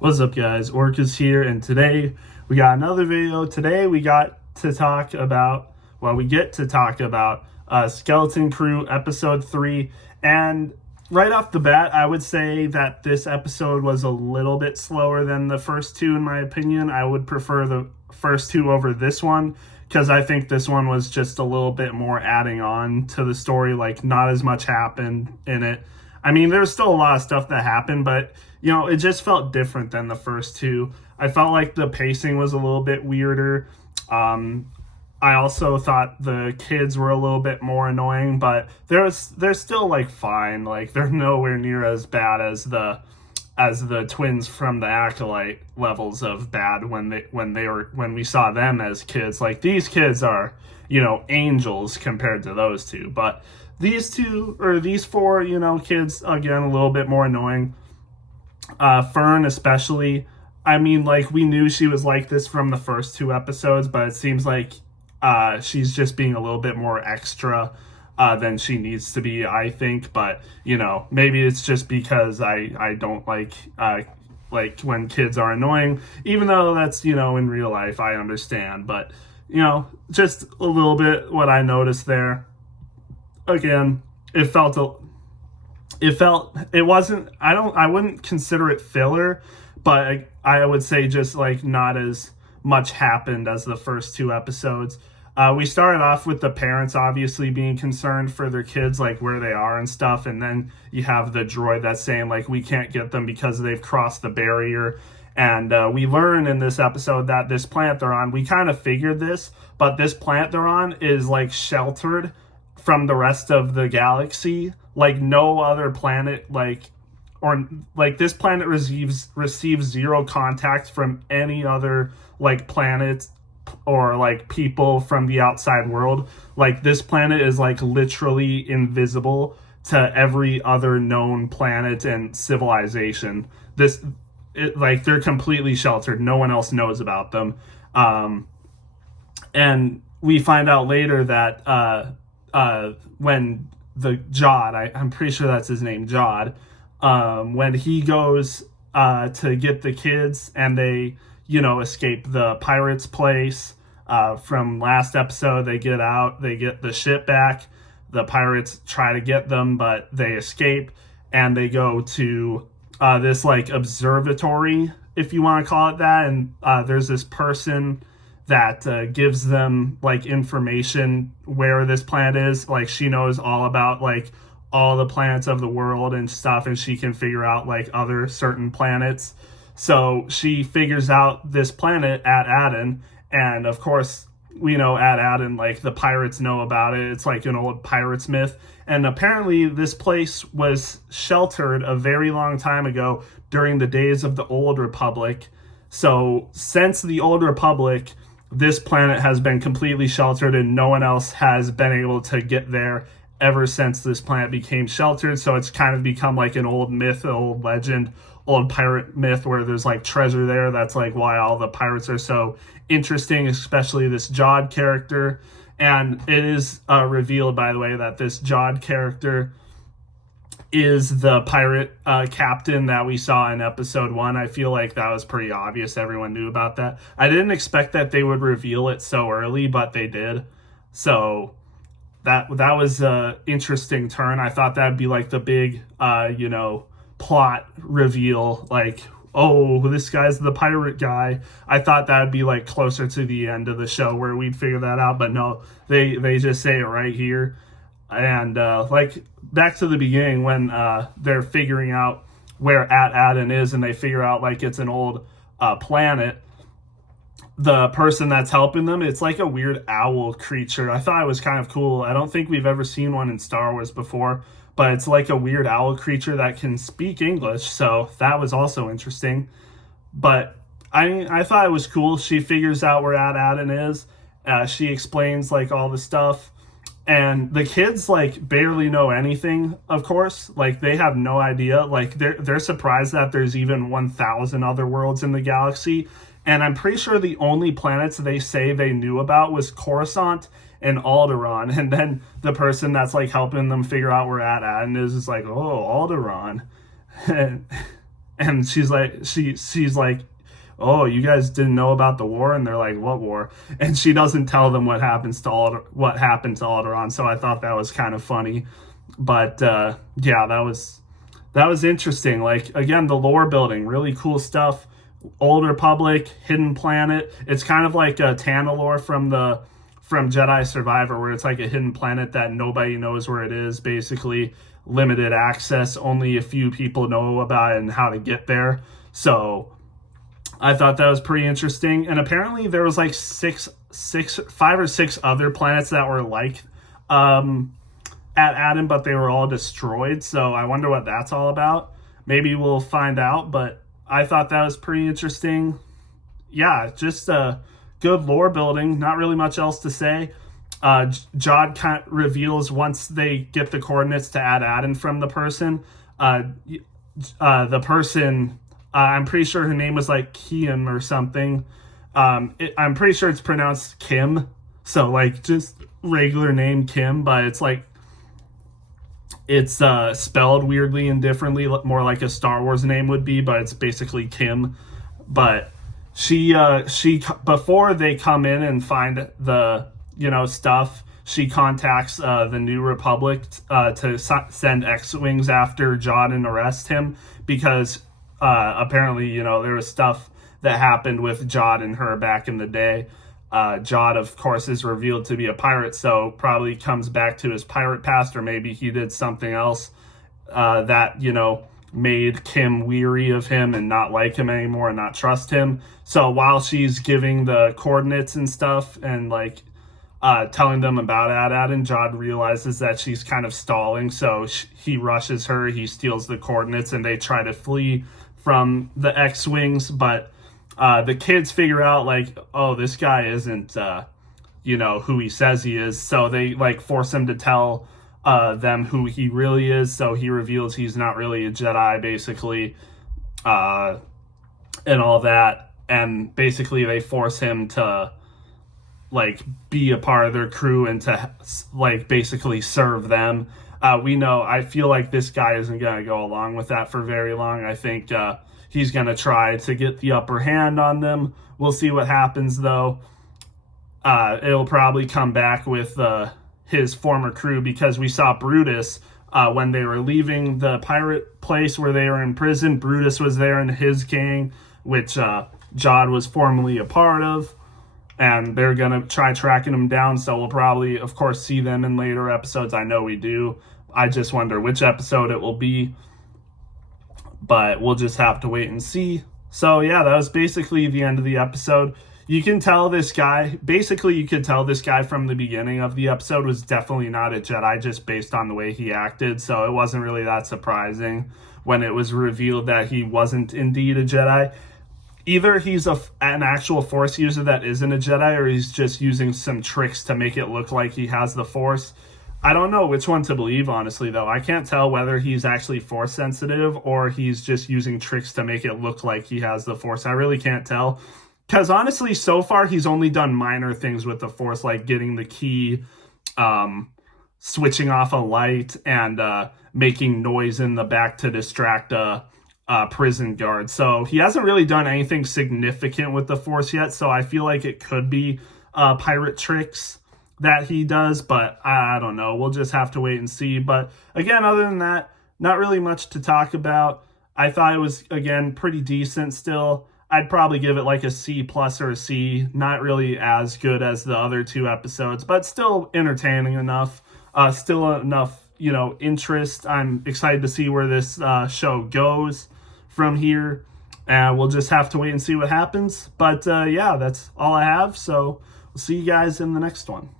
What's up, guys? Orcus here, and today we got another video. Today we get to talk about Skeleton Crew episode 3. And right off the bat, I would say that this episode was a little bit slower than the first two, in my opinion. I would prefer the first two over this one, because I think this one was just a little bit more adding on to the story. Like, not as much happened in it. I mean, there was still a lot of stuff that happened, but it just felt different than the first two. I felt like the pacing was a little bit weirder. I also thought the kids were a little bit more annoying, but they're still like fine. Like, they're nowhere near as bad as the twins from the Acolyte levels of bad when we saw them as kids. Like, these kids are, angels compared to those two. But these four, kids, again, a little bit more annoying. Fern especially. I mean, like, we knew she was like this from the first two episodes, but it seems like she's just being a little bit more extra than she needs to be, I think. But maybe it's just because I don't like when kids are annoying, even though that's in real life, I understand. But just a little bit what I noticed there. Again, it wasn't, I wouldn't consider it filler, but I would say just like not as much happened as the first two episodes. We started off with the parents obviously being concerned for their kids, like where they are and stuff. And then you have the droid that's saying, like, we can't get them because they've crossed the barrier. And we learn in this episode that this planet they're on, we kind of figured this, but this planet they're on is like sheltered from the rest of the galaxy. Like, no other planet, this planet receives zero contact from any other like planet or like people from the outside world. Like, this planet is like literally invisible to every other known planet and civilization. They're completely sheltered. No one else knows about them. And we find out later that when the Jod, I'm pretty sure that's his name, Jod, when he goes to get the kids and they, escape the pirates' place from last episode, they get out, they get the ship back. The pirates try to get them, but they escape, and they go to this like observatory, if you want to call it that. And there's this person that gives them like information where this planet is. Like, she knows all about like all the planets of the world and stuff, and she can figure out like other certain planets. So she figures out this planet At-Aden, and of course we know At-Aden, like, the pirates know about it. It's like an old pirates myth, and apparently this place was sheltered a very long time ago during the days of the Old Republic. So since the Old Republic, this planet has been completely sheltered, and no one else has been able to get there ever since this planet became sheltered. So it's kind of become like an old myth, old legend, old pirate myth, where there's like treasure there. That's like why all the pirates are so interesting, especially this Jod character. And it is revealed, by the way, that this Jod character is the pirate captain that we saw in episode 1. I feel like that was pretty obvious. Everyone knew about that. I didn't expect that they would reveal it so early, but they did. So that was an interesting turn. I thought that'd be like the big, plot reveal. Like, oh, this guy's the pirate guy. I thought that'd be like closer to the end of the show where we'd figure that out. But no, they just say it right here. And like, back to the beginning when they're figuring out where At-Aden is, and they figure out like it's an old planet. The person that's helping them, it's like a weird owl creature. I thought it was kind of cool. I don't think we've ever seen one in Star Wars before, but it's like a weird owl creature that can speak English. So that was also interesting. But I thought it was cool. She figures out where At-Aden is. She explains like all the stuff. And the kids like barely know anything, of course. Like, they have no idea. Like, they're surprised that there's even 1,000 other worlds in the galaxy. And I'm pretty sure the only planets they say they knew about was Coruscant and Alderaan. And then the person that's like helping them figure out where At-Aden is like, oh, Alderaan. And she's like, oh, you guys didn't know about the war? And they're like, what war? And she doesn't tell them what happened to Alderaan. So I thought that was kind of funny. But yeah, that was interesting. Like, again, the lore building, really cool stuff. Old Republic, hidden planet. It's kind of like a Tanalorr from Jedi Survivor, where it's like a hidden planet that nobody knows where it is, basically limited access, only a few people know about it and how to get there. So I thought that was pretty interesting. And apparently there was like 5 or 6 other planets that were like at Adam, but they were all destroyed. So I wonder what that's all about. Maybe we'll find out, but I thought that was pretty interesting. Yeah, just a good lore building. Not really much else to say. Jod kind of reveals once they get the coordinates to add Adam from the person. The person, I'm pretty sure her name was like Kim or something. I'm pretty sure it's pronounced Kim. So like just regular name Kim, but it's spelled weirdly and differently, more like a Star Wars name would be, but it's basically Kim. But she before they come in and find the stuff, she contacts the New Republic to send X-Wings after Jod and arrest him, because apparently there was stuff that happened with Jod and her back in the day. Jod, of course, is revealed to be a pirate, so probably comes back to his pirate past, or maybe he did something else that made Kim weary of him and not like him anymore and not trust him. So while she's giving the coordinates and stuff and like telling them about Ad-Ad, Jod realizes that she's kind of stalling, so he rushes her, he steals the coordinates, and they try to flee from the X-Wings, but the kids figure out like, oh, this guy isn't who he says he is, so they like force him to tell them who he really is. So he reveals he's not really a Jedi, basically, and all that, and basically they force him to like be a part of their crew and to like basically serve them. I feel like this guy isn't going to go along with that for very long. I think he's going to try to get the upper hand on them. We'll see what happens, though. It'll probably come back with his former crew, because we saw Brutus when they were leaving the pirate place where they were in prison. Brutus was there in his gang, which Jod was formerly a part of, and they're going to try tracking him down. So we'll probably, of course, see them in later episodes. I know we do. I just wonder which episode it will be. But we'll just have to wait and see. So yeah, that was basically the end of the episode. You can tell this guy, you could tell this guy from the beginning of the episode was definitely not a Jedi, just based on the way he acted. So it wasn't really that surprising when it was revealed that he wasn't indeed a Jedi. Either he's an actual Force user that isn't a Jedi, or he's just using some tricks to make it look like he has the Force. I don't know which one to believe, honestly, though. I can't tell whether he's actually Force sensitive or he's just using tricks to make it look like he has the Force. I really can't tell. Because honestly, so far, he's only done minor things with the Force, like getting the key, switching off a light, and making noise in the back to distract a prison guard. So he hasn't really done anything significant with the Force yet, so I feel like it could be pirate tricks that he does, but I don't know. We'll just have to wait and see. But again, other than that, not really much to talk about. I thought it was, again, pretty decent still. I'd probably give it like a C+ or a C. Not really as good as the other 2 episodes, but still entertaining enough. Still enough, interest. I'm excited to see where this show goes from here. And we'll just have to wait and see what happens. But yeah, that's all I have. So we'll see you guys in the next one.